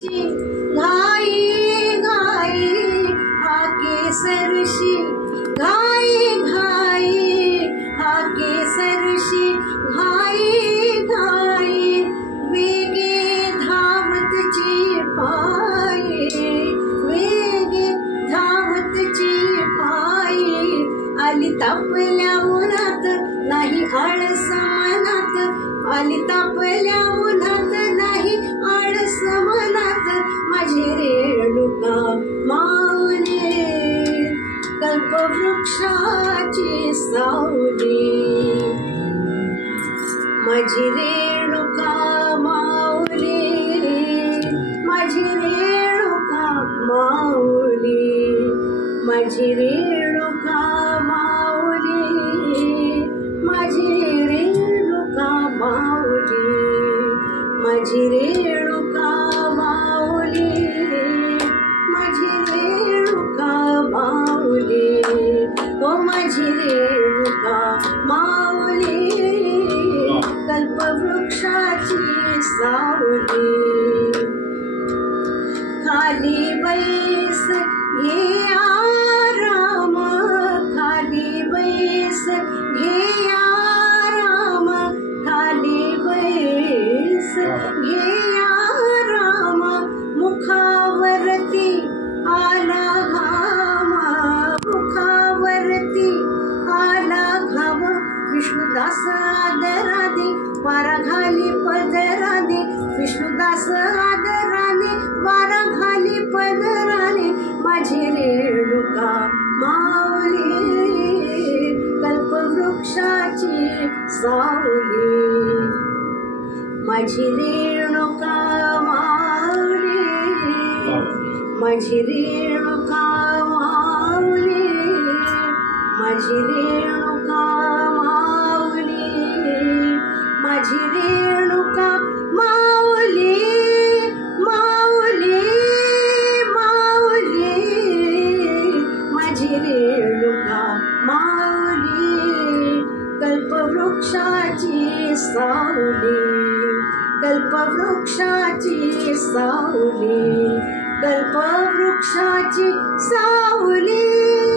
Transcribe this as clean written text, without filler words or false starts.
घाई घाई आके सरशी घाई घाई आके सरशी घाई घाई वेगे धावतची पायी वेगे धावतची पायी आली तापल्या उन्हात नाही आळस मनात आली तापल्या उन्हात नाही आळस मनात माझी रेणुका माऊली कल्पवृक्षाची सावली माझी रेणुका माऊली माझी रेणुका माऊली माझी रेणुका माऊली माझी रेणुका माऊली माझी रेणुका माऊली माझी रेणुका माऊली ओ माझी रेणुका माऊली कल्पवृक्षाची सावली खाली बैस घे आराम खाली बैस घे आराम खाली बैस घे आराम मुखावरती आला घाम मुखावरती आला घाम विष्णुदास आदराने वारा घाली पदराने विष्णुदास आदराने वारा घाली पदराने माझी रेणुका माऊली कल्पवृक्षाची सावली माझी रेणुका माऊली माझी रेणुका माऊली माझी रेणुका माऊली माझी रेणुका माऊली माऊली माऊली माझी रेणुका माऊली कल्पवृक्षाची सावली कल्पवृक्षाची सावली कल्पवृक्षाची सावली